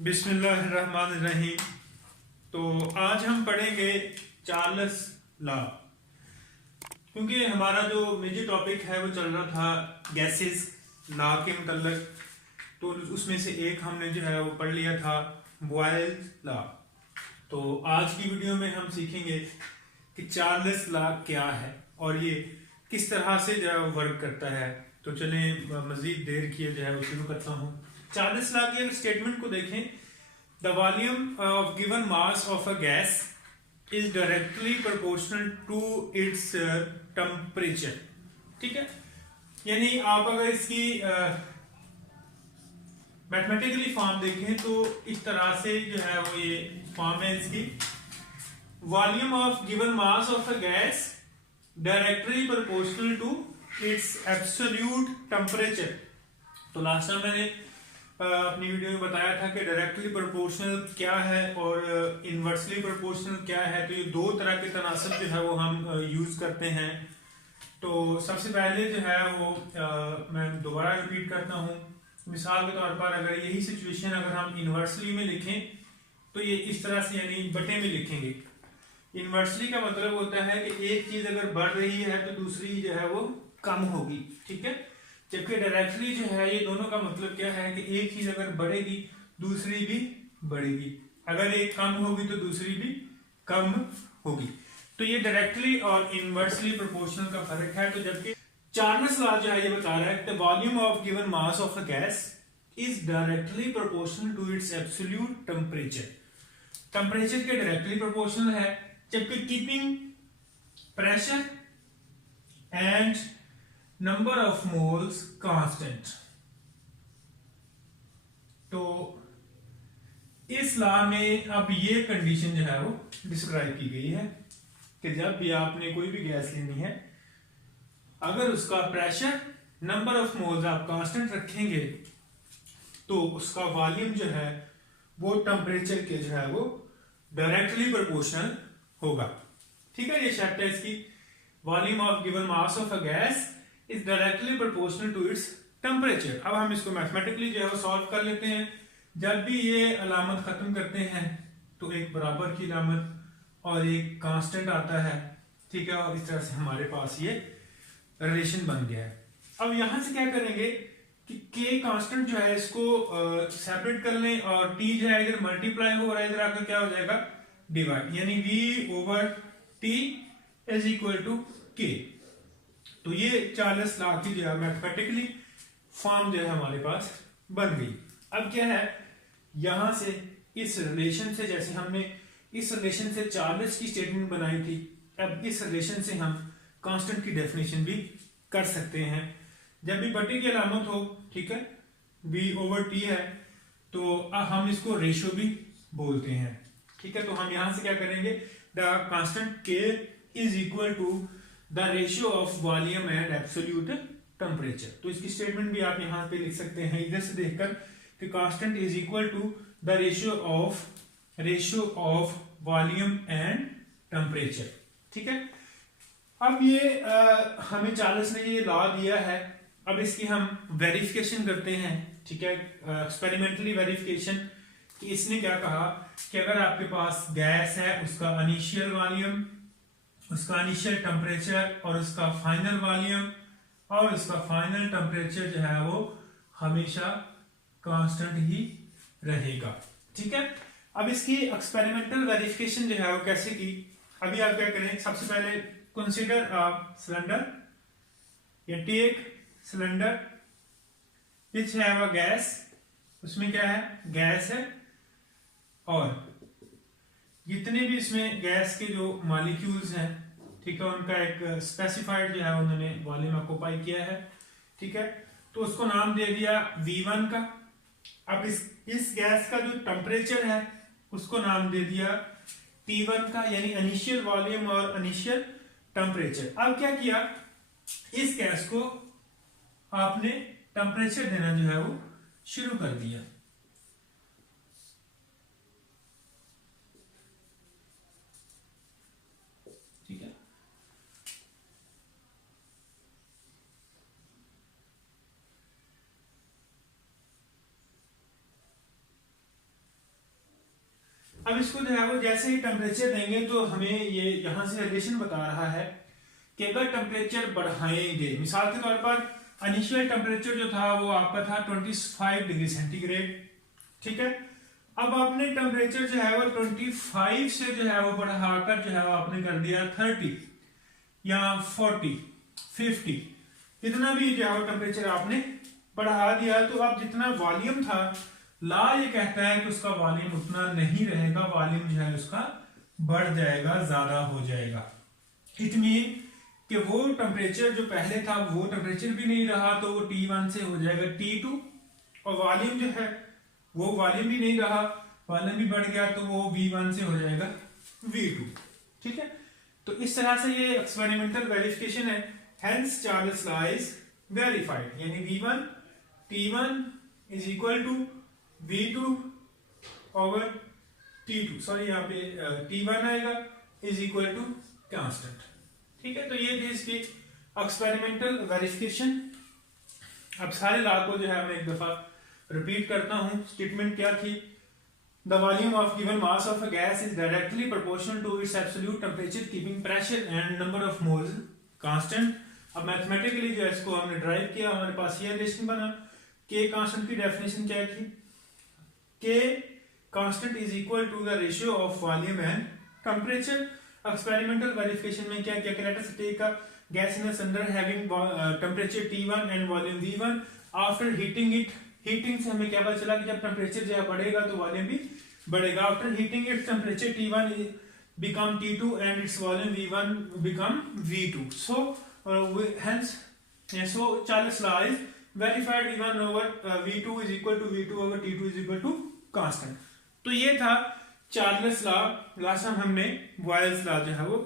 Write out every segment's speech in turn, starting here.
बिस्मिल्लाहिर्रहमानिर्रहीम। तो आज हम पढ़ेंगे चार्ल्स लॉ, क्योंकि हमारा जो मेजर टॉपिक है वो चल रहा था गैसेस लॉ के मतलब। तो उसमें से एक हमने जो है वो पढ़ लिया था बॉयल्स लॉ। तो आज की वीडियो में हम सीखेंगे कि चार्ल्स लॉ क्या है और ये किस तरह से जो है वो वर्क करता है। तो चलें मजीद देर किए जो है वो शुरू करता हूँ। चार्ल्स लॉ की स्टेटमेंट को देखें। The volume of given mass of a gas is directly proportional to its temperature. ठीक है, यानी आप अगर इसकी मैथमेटिकली फॉर्म देखें तो इस तरह से जो है वो ये फॉर्म है इसकी। Volume of given mass of a gas directly proportional to its absolute temperature. तो लास्ट टाइम मैंने अपनी वीडियो में बताया था कि डायरेक्टली प्रोपोर्शनल क्या है और इनवर्सली प्रोपोर्शनल क्या है। तो ये दो तरह के तनासब जो है वो हम यूज करते हैं। तो सबसे पहले जो है वो मैं दोबारा रिपीट करता हूँ। मिसाल के तौर पर अगर यही सिचुएशन अगर हम इनवर्सली में लिखें तो ये इस तरह से यानी बटे में लिखेंगे। इनवर्सली का मतलब होता है कि एक चीज अगर बढ़ रही है तो दूसरी जो है वो कम होगी। ठीक है, जबकि डायरेक्टली जो है ये दोनों का मतलब क्या है कि एक चीज अगर बढ़ेगी दूसरी भी बढ़ेगी, अगर एक कम होगी तो दूसरी भी कम होगी। तो ये डायरेक्टली और इनवर्सली प्रोपोर्शनल का फर्क है। तो जबकि चार्ल्स लॉ जो है ये बता रहा है the volume of given mass of a gas is directly proportional to its absolute temperature. Temperature के डायरेक्टली प्रोपोर्शनल है, जबकि keeping pressure and number of moles constant. तो इस लॉ में अब ये कंडीशन जो है वो डिस्क्राइब की गई है कि जब भी आपने कोई भी गैस लेनी है, अगर उसका प्रेशर नंबर ऑफ मोल्स आप कांस्टेंट रखेंगे तो उसका वॉल्यूम जो है वो टेम्परेचर के जो है वो डायरेक्टली प्रोपोर्शनल होगा। ठीक है, ये शर्त है इसकी। Volume of given mass of a gas is directly proportional to its temperature. अब हम इसको मैथमेटिकली जो है वो सॉल्व कर लेते हैं। जब भी ये अलामत खत्म करते हैं तो एक बराबर की अलामत और एक कांस्टेंट आता है। ठीक है, और इस तरह से हमारे पास ये रिलेशन बन गया है। अब यहां से क्या करेंगे कि के कांस्टेंट जो है इसको सेपरेट कर लें और टी जो है इधर मल्टीप्लाई हो रहा है, इधर आकर क्या हो जाएगा डिवाइड, यानी v over T is equal to K. तो ये चार्ल्स लॉ की जो है मैथमेटिकली फॉर्म जो है हमारे पास बन गई। अब क्या है, यहां से इस रिलेशन से, जैसे हमने इस रिलेशन से चार्ल्स की स्टेटमेंट बनाई थी, अब इस रिलेशन से हम कांस्टेंट की डेफिनेशन भी कर सकते हैं। जब भी बटे की अलामत हो, ठीक है, v ओवर टी है, तो हम इसको रेशो भी बोलते हैं। ठीक है, तो हम यहां से क्या करेंगे, the constant k is equal to the ratio of volume and absolute temperature. तो इसकी स्टेटमेंट भी आप यहां पे लिख सकते हैं इधर से देखकर कि constant is equal to the ratio of volume and temperature. ठीक है, अब ये हमें चार्ल्स ने ये लॉ दिया है। अब इसकी हम वेरिफिकेशन करते हैं। ठीक है, एक्सपेरिमेंटली वेरिफिकेशन कि इसने क्या कहा कि अगर आपके पास गैस है, उसका इनिशियल वॉल्यूम, उसका इनिशियल टेम्परेचर और उसका फाइनल वॉल्यूम और उसका फाइनल टेम्परेचर जो है वो हमेशा कांस्टेंट ही रहेगा। ठीक है, अब इसकी एक्सपेरिमेंटल वेरिफिकेशन जो है वो कैसे की, अभी आप क्या करें, सबसे पहले कंसीडर सिलेंडर या take cylinder which have a gas. उसमें क्या है, गैस है और जितने भी इसमें गैस के जो मॉलिक्यूल्स हैं, ठीक है, उनका एक स्पेसिफाइड जो है उन्होंने वॉल्यूम ऑक्यूपाई किया है। ठीक है, तो उसको नाम दे दिया V1 का। अब इस गैस का जो टेम्परेचर है उसको नाम दे दिया T1 का, यानी इनिशियल वॉल्यूम और इनिशियल टेम्परेचर। अब क्या किया, इस गैस को आपने टेम्परेचर देना जो है वो शुरू कर दिया। ठीक है, अब इसको जो है वो जैसे ही टेम्परेचर देंगे तो हमें ये यहाँ से रिलेशन बता रहा है कि अगर टेम्परेचर बढ़ाएंगे, मिसाल के तौर पर इनिशियल टेम्परेचर जो था वो आपका था 25 डिग्री सेंटीग्रेड, ठीक है। अब आपने टेम्परेचर जो है वो 25 से जो है वो बढ़ाकर जो है वो आपने कर दिया 30 या 40 50, इतना भी जो है वो टेम्परेचर आपने बढ़ा दिया। तो अब जितना वॉल्यूम था, ला ये कहता है कि उसका वॉल्यूम उतना नहीं रहेगा, वॉल्यूम जो है उसका बढ़ जाएगा, ज्यादा हो जाएगा। इट मीन कि वो टेम्परेचर जो पहले था वो टेम्परेचर भी नहीं रहा, तो वो T1 से हो जाएगा T2, और वॉल्यूम जो है वो वॉल्यूम भी नहीं रहा, वॉल्यूम भी बढ़ गया, तो वो V1 से हो जाएगा V2, ठीक है। तो इस तरह से ये एक्सपेरिमेंटल वेरिफिकेशन है। Hence Charles law is verified, यानी V1 T1 is equal to V2 over T2, sorry यहाँ पे T1 आएगा इज इक्वल टू कांस्टेंट, ठीक है। तो ये थी इसकी एक्सपेरिमेंटल वेरिफिकेशन। अब सारे लॉ को जो है मैं एक दफा रिपीट करता हूँ। स्टेटमेंट क्या थी? The volume of given mass of a gas is directly proportional to its absolute temperature keeping pressure and number of moles constant. अब मैथमेटिकली जो है इसको हमने ड्राइव किया, हमारे पास ये रिलेशन बना। के कांस्टेंट की डेफिनेशन क्या थी? के constant is equal to the ratio of volume and temperature. Experimental verification में क्या किया? Let us take a gas in a cylinder having temperature T1 and volume V1। After heating it, heating से हमें क्या पता चला कि जब टेम्परेचर जो है बढ़ेगा तो वॉल्यूम भी बढ़ेगा। After heating it temperature T1 become T2 and its volume V1 become V2. So hence so Charles law is verified, V1 over V2 is equal to V2 over T2 is equal to constant. तो ये था Charles law. Last time हमने Boyle's law जो है वो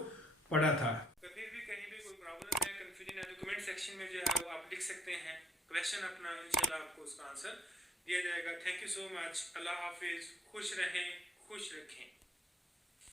पढ़ा था। कभी भी कहीं भी कोई प्रॉब्लम है, कंफ्यूजन है, तो कमेंट सेक्शन में जो है वो आप लिख सकते हैं क्वेश्चन अपना, इंशाल्लाह आपको उसका आंसर दिया जाएगा। Thank you so much. Allah हाफिज। खुश रहें, खुश रखें।